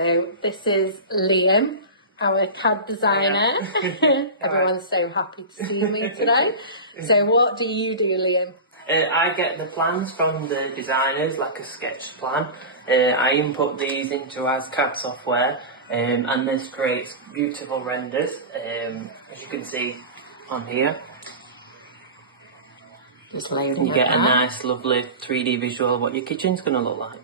So this is Liam, our CAD designer. Everyone's so happy to see me today. So what do you do, Liam? I get the plans from the designers, like a sketch plan. I input these into our CAD software, and this creates beautiful renders, as you can see on here. Just loading You get a nice, lovely 3D visual of what your kitchen's going to look like.